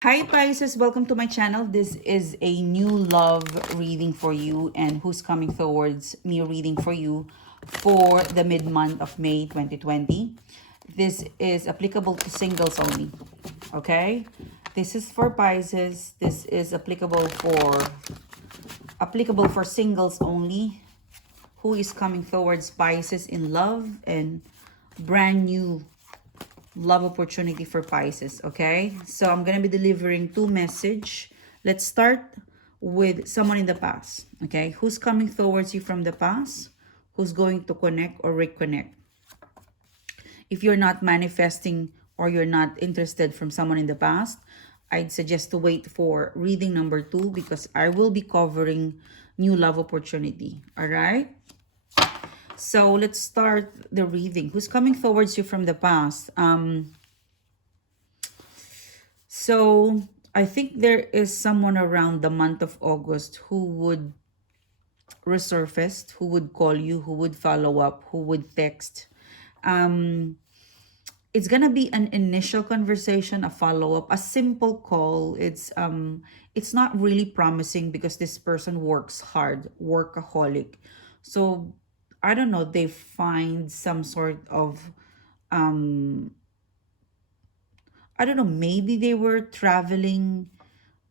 Hi Pisces, welcome to my channel. This is a new love reading for you and who's coming towards me reading for you for the mid-month of May 2020. This is applicable to singles only, okay? This is for Pisces. This is applicable for singles only who is coming towards Pisces in love and brand new love opportunity for Pisces, okay? So I'm gonna be delivering two message. Let's start with someone in the past, okay? Who's coming towards you from the past? Who's going to connect or reconnect? If you're not manifesting or you're not interested from someone in the past, I'd suggest to wait for reading number 2 because I will be covering new love opportunity, all right? So let's start the reading. Who's coming towards you from the past? So I think there is someone around the month of August who would resurface, who would call you, who would follow up, who would text. It's gonna be an initial conversation, a follow-up, a simple call. It's not really promising because this person works hard, workaholic. So I don't know, they find some sort of I don't know, maybe they were traveling,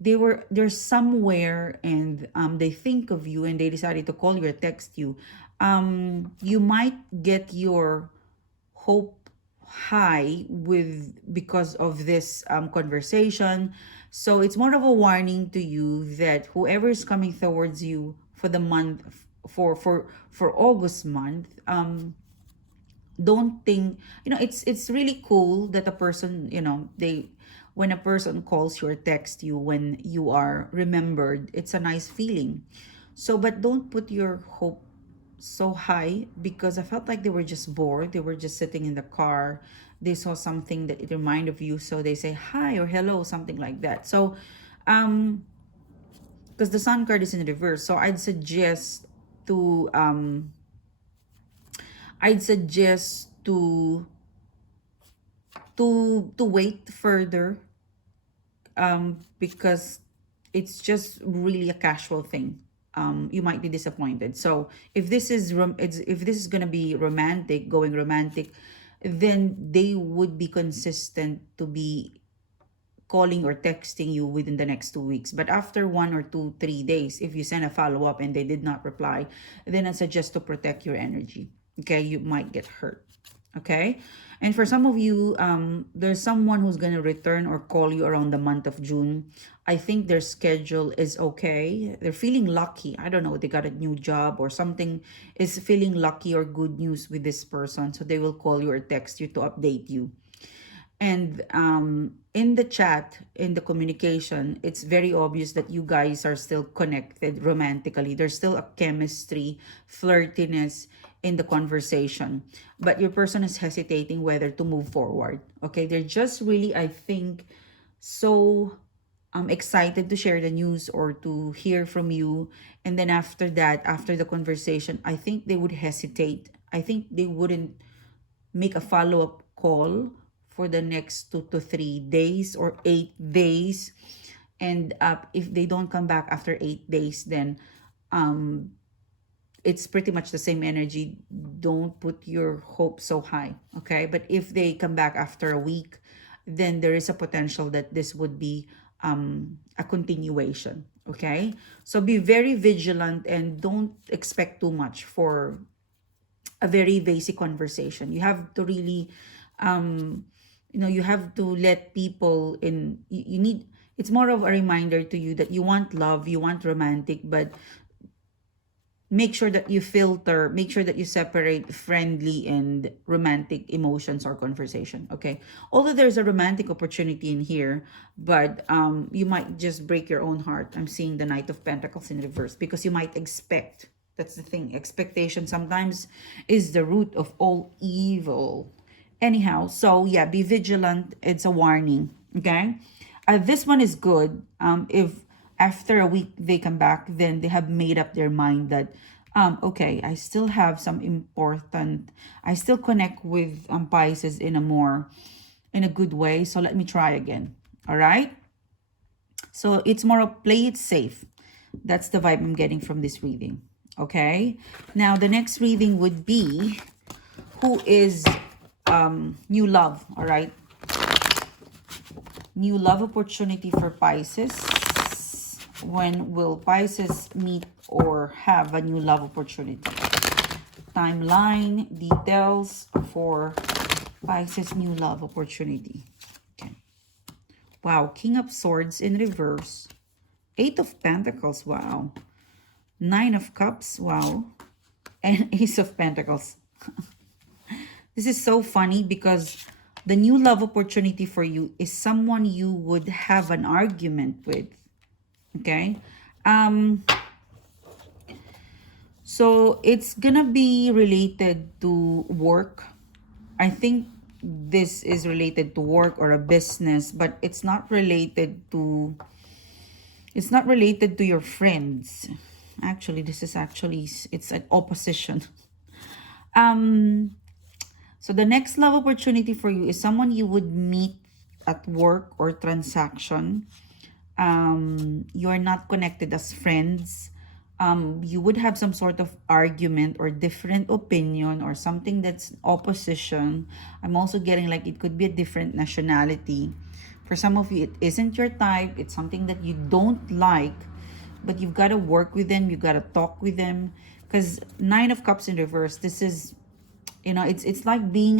they're somewhere and they think of you and they decided to call you or text you. You might get your hope high with because of this conversation. So it's more of a warning to you that whoever is coming towards you for the month for August month, don't think, it's really cool that a person, they when a person calls you or texts you when you are remembered, it's a nice feeling. So but don't put your hope so high because I felt like they were just bored, they were just sitting in the car, they saw something that it reminded of you, so they say hi or hello, something like that. So because the sun card is in reverse, so to I'd suggest to wait further, because it's just really a casual thing. You might be disappointed. So if this is if this is gonna be romantic, going romantic, then they would be consistent to be calling or texting you within the next 2 weeks. But after 1 or 2, 3 days, if you send a follow-up and they did not reply, then I suggest to protect your energy. Okay, you might get hurt. Okay, and for some of you, there's someone who's going to return or call you around the month of June. I think their schedule is okay, they're feeling lucky. I don't know, they got a new job or something is feeling lucky or good news with this person, so they will call you or text you to update you. And in the chat, in the communication, it's very obvious that you guys are still connected romantically. There's still a chemistry, flirtiness in the conversation. But your person is hesitating whether to move forward. Okay, they're just really, I think, so excited to share the news or to hear from you. And then after that, after the conversation, I think they would hesitate. I think they wouldn't make a follow-up call for the next 2 to 3 days or 8 days. And if they don't come back after 8 days, then it's pretty much the same energy. Don't put your hope so high, okay? But if they come back after a week, then there is a potential that this would be a continuation, okay? So be very vigilant and don't expect too much for a very basic conversation. You have to really, you have to let people in. You need, it's more of a reminder to you that you want love, you want romantic, but make sure that you filter, make sure that you separate friendly and romantic emotions or conversation, okay? Although there's a romantic opportunity in here, but you might just break your own heart. I'm seeing the Knight of Pentacles in reverse because you might expect. That's the thing. Expectation sometimes is the root of all evil. Anyhow, so yeah, be vigilant. It's a warning, okay? This one is good. If after a week they come back, then they have made up their mind that, okay, I still have some important, I still connect with Pisces in a good way. So let me try again. All right. So it's more of play it safe. That's the vibe I'm getting from this reading. Okay. Now the next reading would be who is new love. All right. New love opportunity for Pisces. When will Pisces meet or have a new love opportunity? Timeline, details for Pisces new love opportunity. Okay. Wow, King of Swords in reverse. Eight of Pentacles, wow. Nine of Cups, wow. And Ace of Pentacles. This is so funny because the new love opportunity for you is someone you would have an argument with. Okay. So it's gonna be related to work. I think this is related to work or a business, but it's not related to your friends. Actually, this is actually, it's an opposition. So the next love opportunity for you is someone you would meet at work or transaction. You are not connected as friends. You would have some sort of argument or different opinion or something that's opposition. I'm also getting like it could be a different nationality. For some of you, it isn't your type. It's something that you don't like, but you've got to work with them. You've got to talk with them. Because Nine of Cups in reverse, this is, you know, it's like being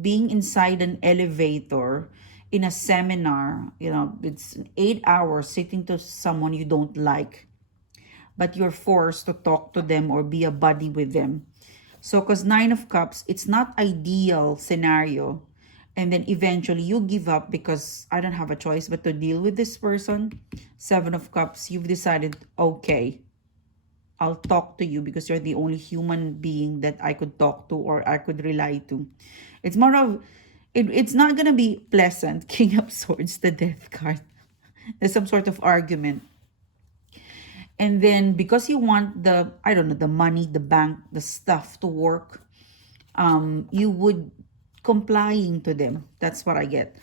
being inside an elevator in a seminar. You know, it's 8 hours sitting to someone you don't like, but you're forced to talk to them or be a buddy with them. So because Nine of Cups, it's not ideal scenario, and then eventually you give up because I don't have a choice but to deal with this person. Seven of Cups, you've decided, okay, I'll talk to you because you're the only human being that I could talk to or I could rely to. It's more of, it's not going to be pleasant. King of Swords, the Death card. There's some sort of argument. And then because you want the, I don't know, the money, the bank, the stuff to work, you would complying to them. That's what I get.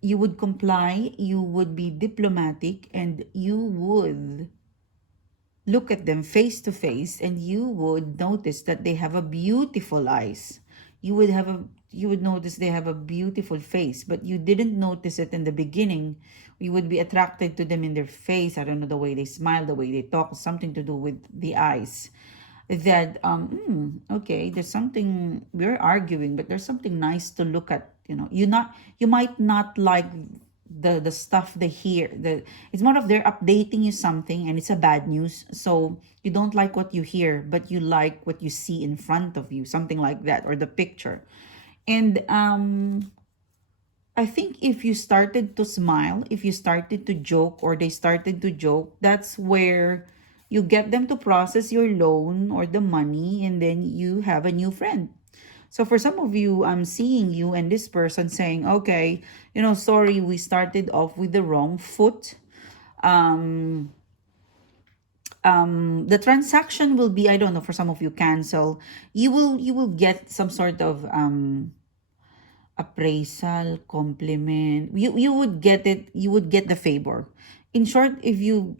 You would comply, you would be diplomatic, and you would look at them face to face, and you would notice that they have a beautiful eyes. You would notice they have a beautiful face, but you didn't notice it in the beginning. You would be attracted to them in their face. I don't know, the way they smile, the way they talk, something to do with the eyes. That okay, there's something, we're arguing, but there's something nice to look at. You know, you might not like the stuff they hear. It's more of they're updating you something and it's a bad news, so you don't like what you hear, but you like what you see in front of you, something like that, or the picture. And I think if you started to smile, if you started to joke, or they started to joke, that's where you get them to process your loan or the money, and then you have a new friend. So for some of you, I'm seeing you and this person saying, okay, you know, sorry, we started off with the wrong foot. The transaction will be, I don't know, for some of you, cancel. You will get some sort of appraisal, compliment. You would get it, you would get the favor. In short, if you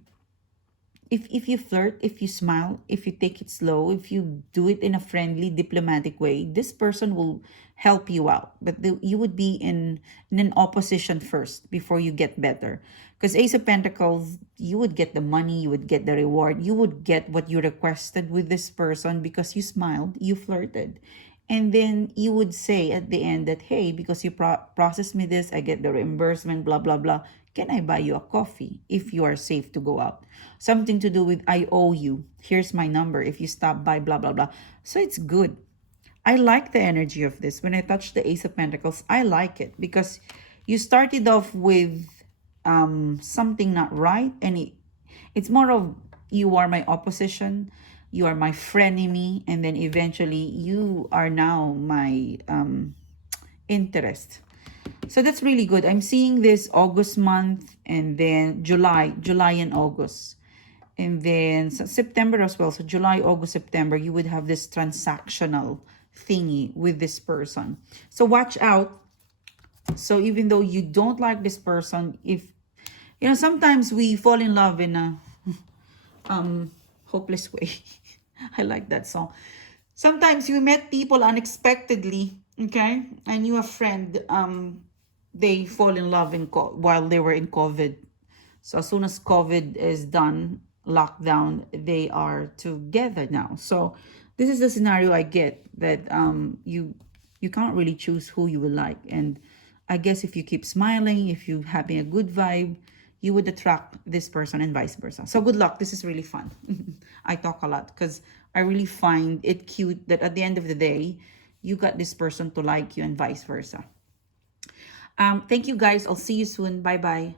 flirt, if you smile, if you take it slow, if you do it in a friendly, diplomatic way, this person will help you out. But you would be in an opposition first before you get better. Because Ace of Pentacles, you would get the money, you would get the reward, you would get what you requested with this person because you smiled, you flirted. And then you would say at the end that, hey, because you processed me this, I get the reimbursement, blah, blah, blah. Can I buy you a coffee if you are safe to go out? Something to do with, I owe you. Here's my number. If you stop by, blah, blah, blah. So it's good. I like the energy of this. When I touch the Ace of Pentacles, I like it because you started off with something not right. And it's more of, you are my opposition, you are my frenemy, and then eventually you are now my interest. So that's really good. I'm seeing this August month, and then July and August. And then September as well. So July, August, September, you would have this transactional thingy with this person. So watch out. So even though you don't like this person, if You know, sometimes we fall in love in a hopeless way. I like that song. Sometimes you met people unexpectedly, okay, and you a friend, they fall in love while they were in COVID. So as soon as COVID is done, lockdown, they are together now. So this is the scenario I get, that you can't really choose who you will like. And I guess if you keep smiling, if you having a good vibe, you would attract this person and vice versa. So good luck. This is really fun. I talk a lot because I really find it cute that at the end of the day, you got this person to like you and vice versa. Thank you guys. I'll see you soon. Bye bye.